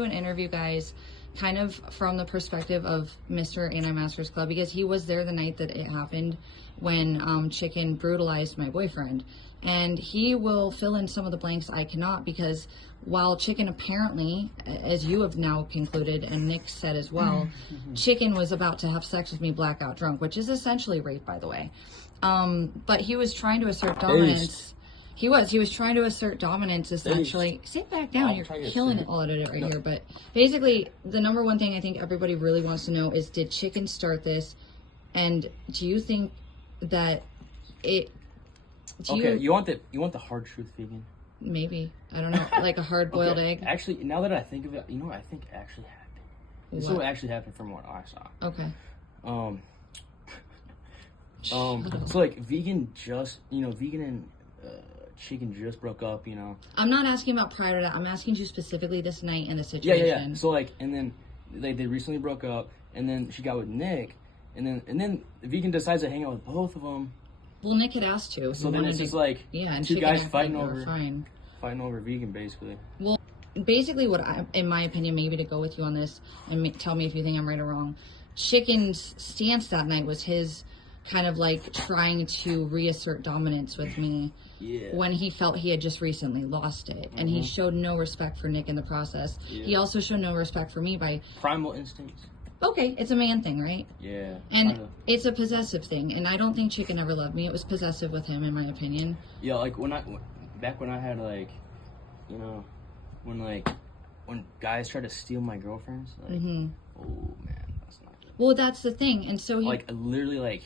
do an interview, guys, kind of from the perspective of Mr. Anti-Maskers Club, because he was there the night that it happened when Chicken brutalized my boyfriend. And he will fill in some of the blanks I cannot, because while Chicken apparently, as you have now concluded, and Nick said as well, Chicken was about to have sex with me blackout drunk, which is essentially rape, by the way. But he was trying to assert dominance. He was trying to assert dominance, essentially. Sit back down. You're killing all of it right here. But basically, the number one thing I think everybody really wants to know is, did Chicken start this? And do you think that it... You want the hard truth, vegan? Maybe. I don't know. Like a hard-boiled egg? Actually, now that I think of it, you know what I think actually happened? This is what actually happened from what I saw. Okay. So like vegan and Chicken just broke up, you know. I'm not asking about prior to that. I'm asking you specifically this night and the situation. Yeah. So like, and then they recently broke up, and then she got with Nick, and then vegan decides to hang out with both of them. Well, Nick had asked to. So then it's just like and two guys fighting over vegan, basically. Well, basically, in my opinion, maybe to go with you on this and tell me if you think I'm right or wrong. Chicken's stance that night was his kind of like trying to reassert dominance with me when he felt he had just recently lost it. And he showed no respect for Nick in the process. He also showed no respect for me by... Primal instincts. Okay, it's a man thing, right? Yeah. And it's a possessive thing. And I don't think Chicken ever loved me. It was possessive with him, in my opinion. Yeah, like back when I had like, you know, when guys try to steal my girlfriends, like, oh man, that's not good. Well, that's the thing. And so he... Like, literally, like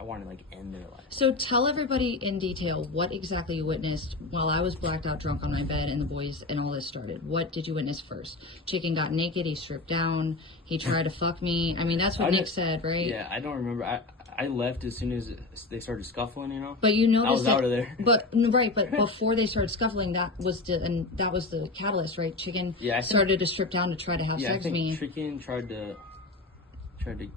I want to like end their life. So tell everybody in detail what exactly you witnessed while I was blacked out drunk on my bed and the boys and all this started. What did you witness first? Chicken got naked, he stripped down, he tried to fuck me. I mean, that's what Nick said, right? Yeah, I don't remember. I left as soon as they started scuffling, you know. But you noticed I was out of there. But before they started scuffling, that was the catalyst, right? Chicken started to strip down to try to have sex with me. Chicken tried to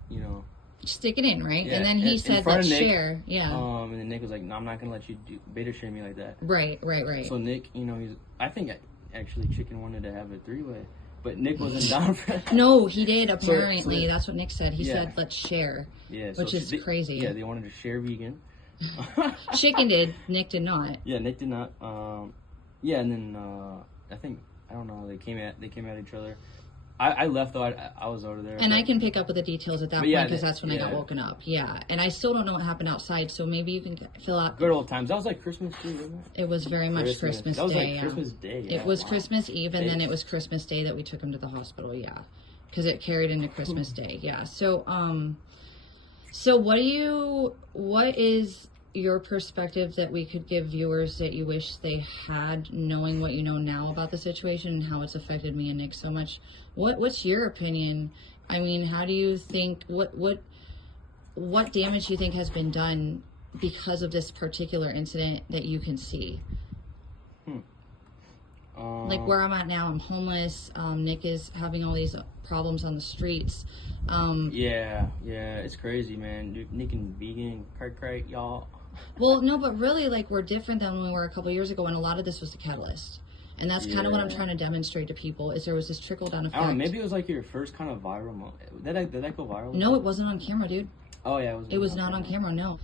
you know, stick it in, right? Yeah. And then he said, let's share. Yeah. And then Nick was like, no, I'm not going to let you beta shame me like that. Right. So Nick, you know, I think actually Chicken wanted to have a three-way, but Nick wasn't down for it. No, he did, apparently. That's what Nick said. He said, let's share. Yeah. Which is crazy. Yeah, they wanted to share vegan. Chicken did. Nick did not. Yeah, Nick did not. Yeah, and then I think, I don't know, they came at each other. I left though. I was over there. And I can pick up with the details at that point because that's when I got woken up. Yeah. And I still don't know what happened outside, so maybe you can fill out. Good old times. That was like Christmas Day, wasn't it? It was very much Christmas Day. That was like Christmas Day. It was Christmas Eve, and then it was Christmas Day that we took him to the hospital. Yeah, because it carried into Christmas Day. Yeah. So what is your perspective that we could give viewers that you wish they had, knowing what you know now about the situation and how it's affected me and Nick so much? What's your opinion? I mean, how do you think, what damage do you think has been done because of this particular incident that you can see? Like where I'm at now, I'm homeless. Nick is having all these problems on the streets. Yeah, it's crazy, man. Dude, Nick and vegan, cray, y'all. Well, no, but really, like, we're different than when we were a couple years ago, and a lot of this was the catalyst. And that's kind of what I'm trying to demonstrate to people, is there was this trickle-down effect. I don't know, maybe it was like your first kind of viral moment. Did that go viral? No, it wasn't on camera, dude. Oh, yeah, it was not on camera, no.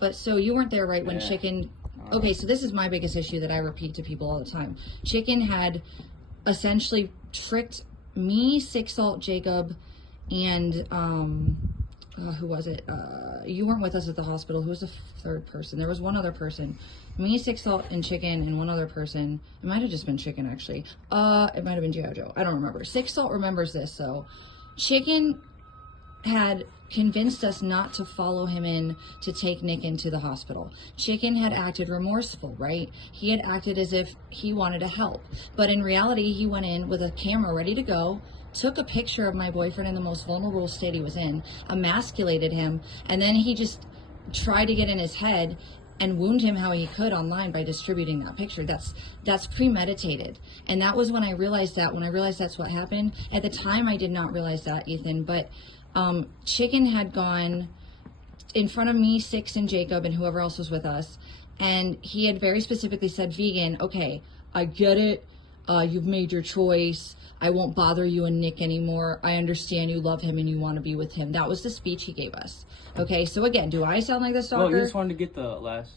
But so you weren't there, right, when Chicken... Okay, so this is my biggest issue that I repeat to people all the time. Chicken had essentially tricked me, Sick Salt, Jacob, and who was it? You weren't with us at the hospital. Who was the third person? There was one other person. Me, Sick Salt, and Chicken, and one other person. It might have just been Chicken, actually. It might have been Jojo. I don't remember. Sick Salt remembers this, so Chicken had convinced us not to follow him in to take Nick into the hospital. Chicken had acted remorseful, right? He had acted as if he wanted to help. But in reality, he went in with a camera ready to go, took a picture of my boyfriend in the most vulnerable state he was in, emasculated him, and then he just tried to get in his head and wound him how he could online by distributing that picture. That's premeditated. And that was when I realized that, when I realized that's what happened. At the time, I did not realize that, Ethan, but Chicken had gone in front of me, Six, and Jacob, and whoever else was with us, and he had very specifically said, vegan, okay, I get it. you've made your choice. I won't bother you and Nick anymore. I understand you love him and you want to be with him. That was the speech he gave us. Okay, so again, do I sound like the stalker? Well, he just wanted to get the last.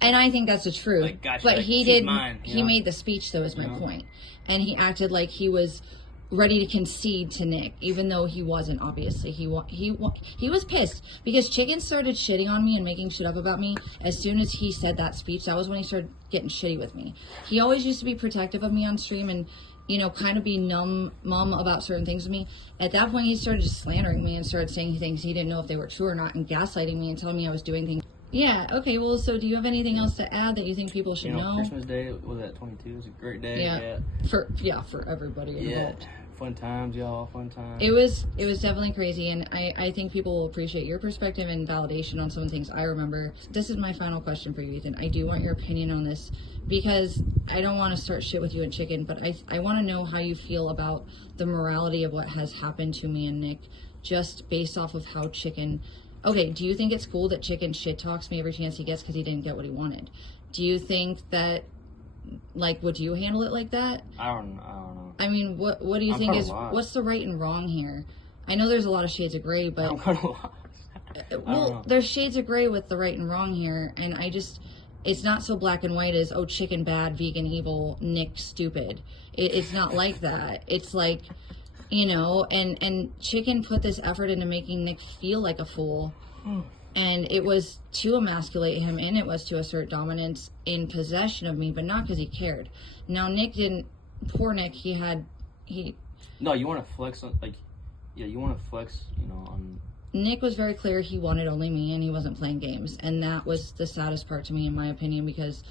And I think that's the truth. Like, gotcha, but like, he she's did. mine, He made the speech, though, is my point. And he acted like he was ready to concede to Nick, even though he wasn't. Obviously, he was pissed because Chicken started shitting on me and making shit up about me as soon as he said that speech. That was when he started getting shitty with me. He always used to be protective of me on stream and, you know, kind of be mum about certain things with me. At that point, he started just slandering me and started saying things he didn't know if they were true or not and gaslighting me and telling me I was doing things. Yeah, okay, well, so do you have anything else to add that you think people should know? Christmas Day was at 22. It was a great day. Yeah. For everybody involved. Fun times, y'all. Fun times. It was definitely crazy, and I think people will appreciate your perspective and validation on some of the things I remember. This is my final question for you, Ethan. I do want your opinion on this because I don't want to start shit with you and Chicken, but I want to know how you feel about the morality of what has happened to me and Nick just based off of how Chicken... Okay, do you think it's cool that Chicken shit talks me every chance he gets because he didn't get what he wanted? Do you think that, like, would you handle it like that? I don't know. I mean, what do you think is, what's the right and wrong here? I know there's a lot of shades of gray, but... I'm kind of lost. Well, there's shades of gray with the right and wrong here, and it's not so black and white as, oh, Chicken bad, vegan evil, Nick stupid. It's not like that. It's like... You know, and Chicken put this effort into making Nick feel like a fool. And it was to emasculate him, and it was to assert dominance in possession of me, but not because he cared. Now, Nick didn't... Poor Nick, No, you want to flex on... Like, yeah, you want to flex, you know, on... Nick was very clear he wanted only me, and he wasn't playing games. And that was the saddest part to me, in my opinion, because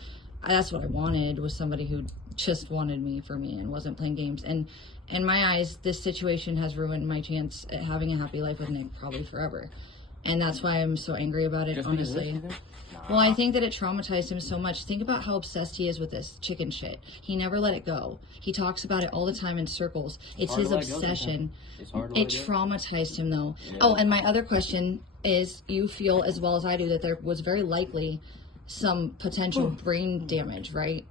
that's what I wanted, was somebody who just wanted me for me and wasn't playing games. And in my eyes, this situation has ruined my chance at having a happy life with Nick probably forever. And that's why I'm so angry about it, Just honestly. Well, I think that it traumatized him so much. Think about how obsessed he is with this Chicken shit. He never let it go. He talks about it all the time in circles. It's his obsession. It traumatized him, though. Yeah. Oh, and my other question is, you feel as well as I do that there was very likely some potential brain damage, right?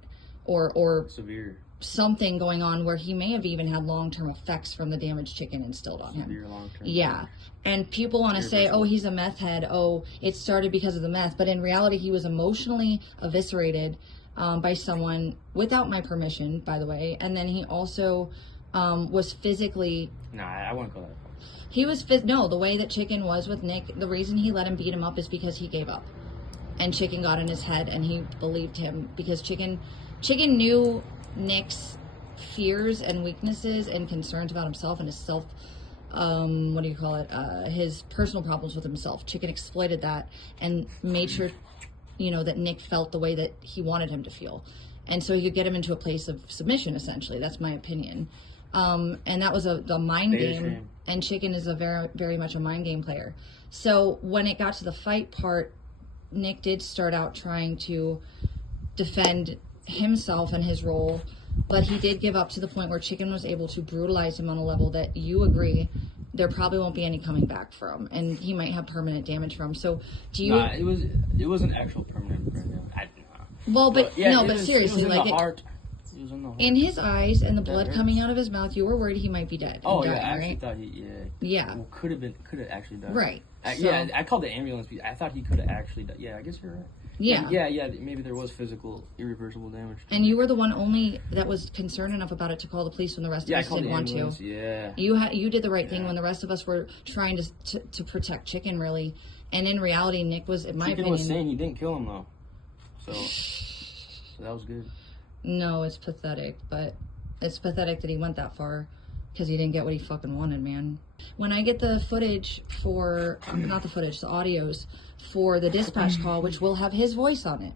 Or severe. Something going on where he may have even had long-term effects from the damage Chicken instilled on him. Severe long-term. Yeah. And people want to say, oh, he's a meth head. Oh, it started because of the meth. But in reality, he was emotionally eviscerated by someone without my permission, by the way. And then he also was physically... Nah, I wouldn't go that far. He was... No, the way that Chicken was with Nick, the reason he let him beat him up is because he gave up. And Chicken got in his head, and he believed him. Because Chicken knew Nick's fears and weaknesses and concerns about himself and his self, his personal problems with himself. Chicken exploited that and made sure, you know, that Nick felt the way that he wanted him to feel. And so he could get him into a place of submission, essentially. That's my opinion. And that was the mind game. And Chicken is a very, very much a mind game player. So when it got to the fight part, Nick did start out trying to defend himself and his role, but he did give up to the point where Chicken was able to brutalize him on a level that you agree there probably won't be any coming back from, and he might have permanent damage from. So do you... Nah, it wasn't actual permanent damage. Well, but seriously, it was in the heart. It was in the heart. In his eyes and the blood coming out of his mouth, you were worried he might be dead. Oh, dying, yeah, I actually right? thought he, yeah. Well, could have actually died. Right. I called the ambulance. I thought he could have actually died. Yeah, I guess you're right. Yeah. Yeah, maybe there was physical, irreversible damage. And you were the one only that was concerned enough about it to call the police when the rest of us didn't want to. Yeah. You did the right thing when the rest of us were trying to protect Chicken, really. And in reality, Nick was, in my opinion... Chicken was saying he didn't kill him, though. So that was good. No, it's pathetic, but it's pathetic that he went that far because he didn't get what he fucking wanted, man. When I get the footage for, not the footage, the audios for the dispatch call, which will have his voice on it.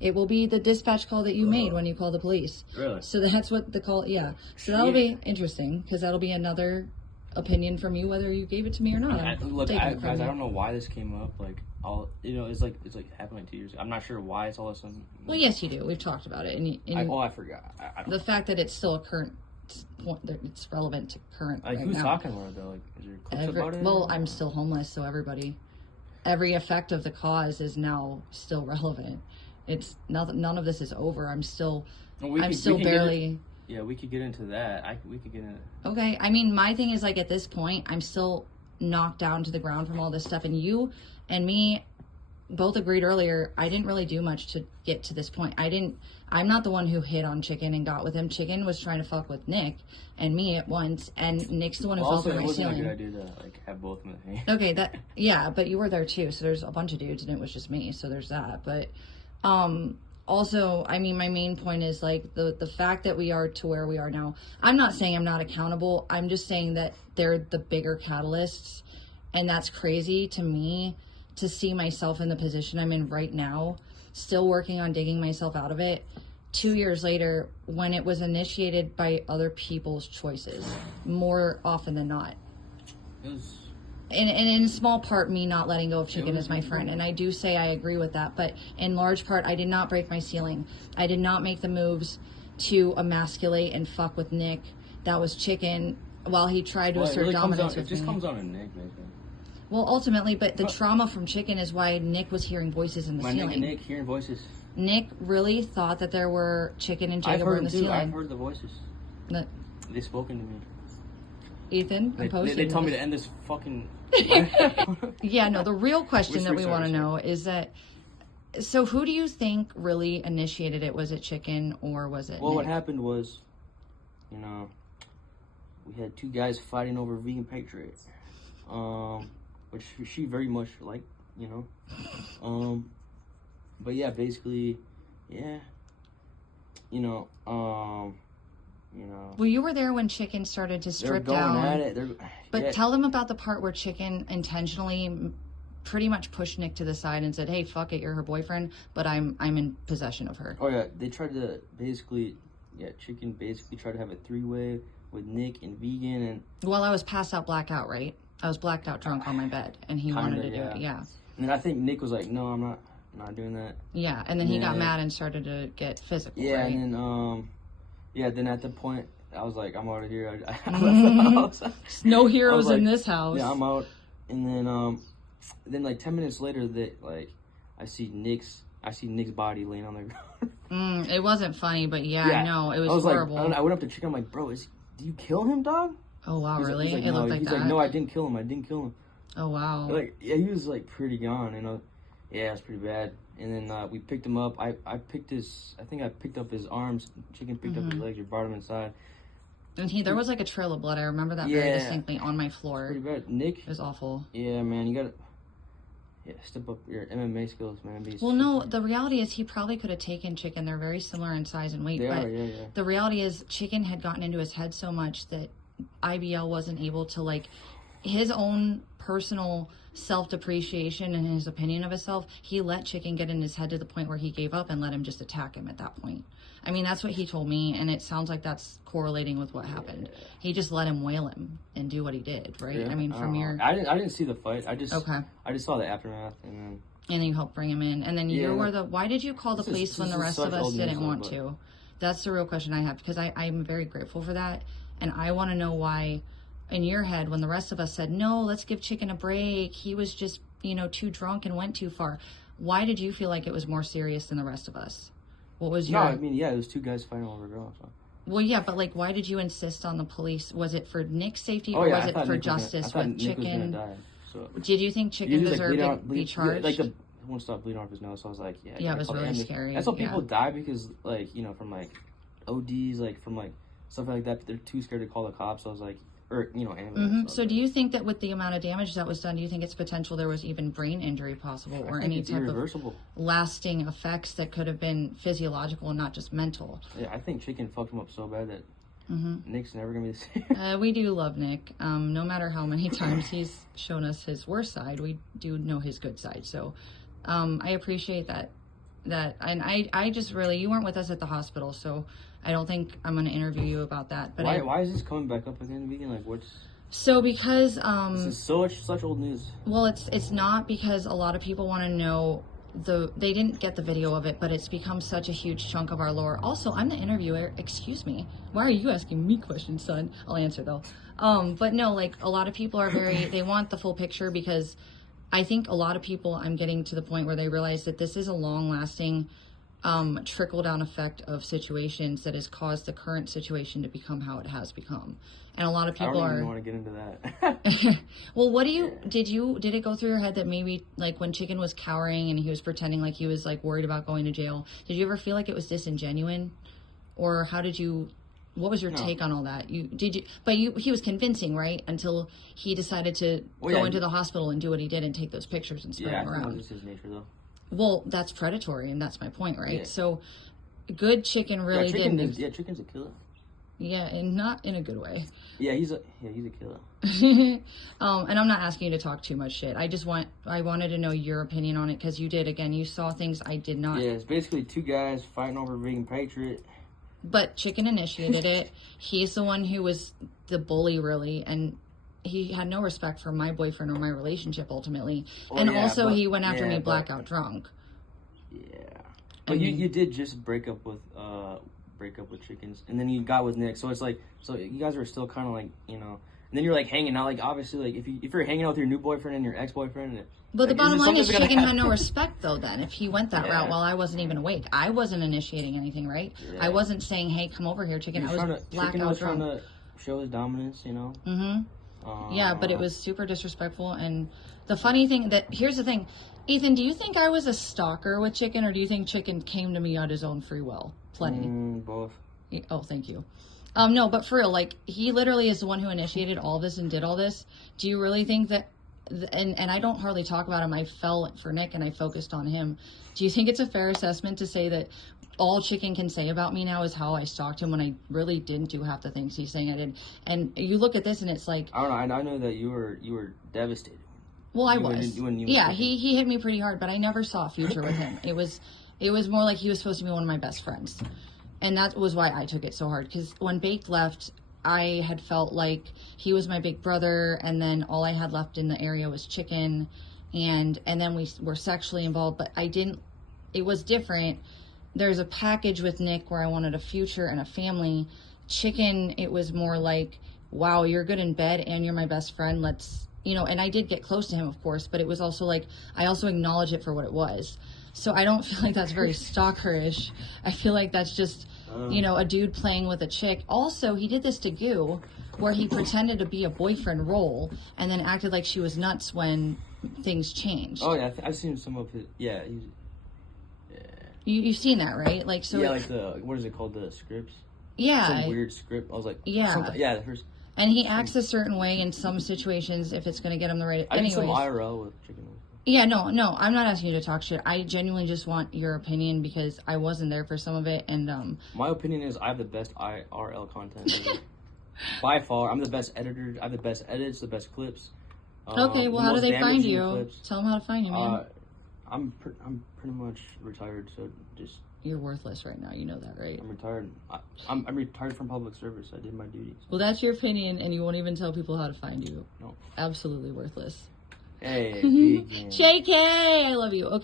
It will be the dispatch call that you made when you called the police. Really? So that's what the call, yeah. So that'll be interesting because that'll be another opinion from you whether you gave it to me or not. Guys, I don't know why this came up. Like, it's like happened like 2 years ago. I'm not sure why it's all of a sudden. Well, yes, you do. We've talked about it. I forgot. I don't the fact that it's still a current, it's relevant to current. Like, right who's now. Talking about it though? Like, is there clips about it? Well, I'm still homeless, so every effect of the cause is now still relevant. It's none of this is over. I'm still barely. Yeah, we could get into that. We could get into. Okay, I mean, my thing is, like, at this point, I'm still knocked down to the ground from all this stuff, and you and me both agreed earlier, I didn't really do much to get to this point. I'm not the one who hit on Chicken and got with him. Chicken was trying to fuck with Nick and me at once, and Nick's the one who fell through my ceiling. It wasn't a good idea to, like, have both of them. Okay, yeah, but you were there too, so there's a bunch of dudes, and it was just me, so there's that. But, also, I mean, my main point is, like, the fact that we are to where we are now. I'm not saying I'm not accountable. I'm just saying that they're the bigger catalysts, and that's crazy to me to see myself in the position I'm in right now, still working on digging myself out of it 2 years later when it was initiated by other people's choices more often than not. It was... And in small part, me not letting go of Chicken as my friend. And I do say I agree with that. But in large part, I did not break my ceiling. I did not make the moves to emasculate and fuck with Nick. That was Chicken while he tried to assert dominance with me. It just comes on to Nick, maybe. Well, ultimately, but the trauma from Chicken is why Nick was hearing voices in the ceiling. Nick hearing voices. Nick really thought that there were Chicken and Jacob in the ceiling. I've heard the voices. They've spoken to me. Ethan, I'm posting They told me to end this fucking... Yeah, no, the real question that we want to know is that, so who do you think really initiated it? Was it Chicken or was it Nick? What happened was, you know, we had two guys fighting over vegan Patriot. Which she very much liked, you know. But yeah, basically, yeah, you know. Well, you were there when Chicken started to strip down. They're going at it. But tell them about the part where Chicken intentionally pretty much pushed Nick to the side and said, "Hey, fuck it, you're her boyfriend, but I'm in possession of her." Oh yeah, they tried to basically, Chicken basically tried to have a three-way with Nick and Vegan and. Well, I was passed out, blackout, right? I was blacked out drunk on my bed, and he wanted to do it, yeah. And then I think Nick was like, no, I'm not doing that. Yeah, and then he got mad and started to get physical, yeah, right? And then, then at the point, I was like, I'm out of here. I left the house. No heroes in this house. Yeah, I'm out. And then like 10 minutes later, I see Nick's body laying on the ground. It wasn't funny, but yeah, I know. It was horrible. Like, I went up to Chicken, I'm like, bro, did you kill him, dog? Oh, wow, really? He's like, it looked like he's that? Like, no, I didn't kill him. Oh, wow. Like, yeah, he was, like, pretty gone, you know. Yeah, it was pretty bad. And then we picked him up. I picked up his arms. Chicken picked up his legs. We brought him inside. And there was, like, a trail of blood. I remember that very distinctly on my floor. Pretty bad. Nick? It was awful. Yeah, man, you gotta... Yeah, step up your MMA skills, man. Well, no, the reality is he probably could have taken Chicken. They're very similar in size and weight. The reality is Chicken had gotten into his head so much that IBL wasn't able to, like, his own personal self-depreciation and his opinion of himself, he let Chicken get in his head to the point where he gave up and let him just attack him at that point. I mean, that's what he told me, and it sounds like that's correlating with what happened. He just let him wail him and do what he did, right? Yeah. I mean, from your... I didn't see the fight. I just saw the aftermath, and then you helped bring him in, and then you were the... Why did you call the police when the rest of us didn't want to? That's the real question I have, because I'm very grateful for that, and I want to know why, in your head, when the rest of us said, no, let's give Chicken a break, he was just, too drunk and went too far. Why did you feel like it was more serious than the rest of us? What was your... No, I mean, it was two guys fighting over a girl, so... Well, yeah, but, like, why did you insist on the police? Was it for Nick's safety, or was it for justice with Chicken? Die, so. Did you think Chicken deserved to be charged? Yeah, like, won't stop bleeding off his nose, so I was like, yeah, it was really scary. That's how people die, because, like, from, like, ODs, like, from, like, stuff like that, they're too scared to call the cops, so I was like... Or, ambulance. So do you think that with the amount of damage that was done, do you think it's potential there was even brain injury possible, or any type of lasting effects that could have been physiological and not just mental? Yeah, I think Chicken fucked him up so bad that Nick's never going to be the same. We do love Nick. No matter how many times he's shown us his worst side, we do know his good side. So I appreciate that. And I just really, you weren't with us at the hospital, so... I don't think I'm going to interview you about that. But why is this coming back up again, Vegan? Like, what's... So because... this is such old news. Well, it's not, because a lot of people want to know they didn't get the video of it, but it's become such a huge chunk of our lore. Also, I'm the interviewer. Excuse me. Why are you asking me questions, son? I'll answer, though. But no, like, a lot of people are they want the full picture, because I think a lot of people, I'm getting to the point where they realize that this is a long-lasting... trickle down effect of situations that has caused the current situation to become how it has become. And a lot of people I don't even want to get into that. Well, did it go through your head that maybe like when Chicken was cowering and he was pretending like he was like worried about going to jail, did you ever feel like it was disingenuine? Or what was your take on all that? He was convincing, right? Until he decided to go into the hospital and do what he did and take those pictures and spread them around. Yeah, that's his nature though. Well, that's predatory, and that's my point, right? Yeah. So, good Chicken really didn't. Chicken's a killer. Yeah, and not in a good way. Yeah, he's a killer. And I'm not asking you to talk too much shit. I wanted to know your opinion on it because you did. Again, you saw things I did not. Yeah, it's basically two guys fighting over vegan Patriot. But Chicken initiated it. He's the one who was the bully, really, and he had no respect for my boyfriend or my relationship ultimately. He went after me blackout drunk. Yeah, but you did just break up with Chickens, and then you got with Nick. So it's like, so you guys are still kind of like, you know. And then you're like hanging out, like obviously, like if you're hanging out with your new boyfriend and your ex-boyfriend. But the bottom line is Chicken had no respect, though, then, if he went that route while I wasn't even awake. I wasn't initiating anything, right? Yeah. I wasn't saying, hey, come over here, Chicken. I was blackout drunk. Trying to show his dominance, you know? Mm-hmm. Yeah, but it was super disrespectful. And the funny thing here's the thing. Ethan, do you think I was a stalker with Chicken, or do you think Chicken came to me on his own free will? Plenty. Both. Oh, thank you. No, but for real, like, he literally is the one who initiated all this and did all this. Do you really think that, and I don't hardly talk about him, I fell for Nick and I focused on him. Do you think it's a fair assessment to say that all Chicken can say about me now is how I stalked him when I really didn't do half the things he's saying I did? And you look at this and it's like... I don't know, I know that you were devastated. Well, I was. He hit me pretty hard, but I never saw a future with him. It was more like he was supposed to be one of my best friends. And that was why I took it so hard. Because when Baked left, I had felt like he was my big brother. And then all I had left in the area was Chicken. And then we were sexually involved. But it was different. There's a package with Nick where I wanted a future and a family. Chicken, it was more like, wow, you're good in bed and you're my best friend. Let's, and I did get close to him, of course. But it was also like, I also acknowledge it for what it was. So I don't feel like that's very stalkerish. I feel like that's just... a dude playing with a chick. Also, he did this to Goo, where he pretended to be a boyfriend role and then acted like she was nuts when things changed. Oh, yeah, I've seen some of his, You've seen that, right? Like, so. Yeah, like what is it called, the scripts? Yeah. Some weird script. I was like, the first. And he acts a certain way in some situations if it's going to get him the right. I did some IRL with Chicken. Yeah, no, I'm not asking you to talk shit. I genuinely just want your opinion because I wasn't there for some of it, and my opinion is I have the best IRL content ever. By far. I'm the best editor. I have the best edits, the best clips. Okay, well, how do they find you? Clips. Tell them how to find you, man. I'm pretty much retired, so just... You're worthless right now, you know that, right? I'm retired. I'm retired from public service. I did my duties. Well, that's your opinion, and you won't even tell people how to find you. No. Absolutely worthless. Hey, JK, I love you. Okay.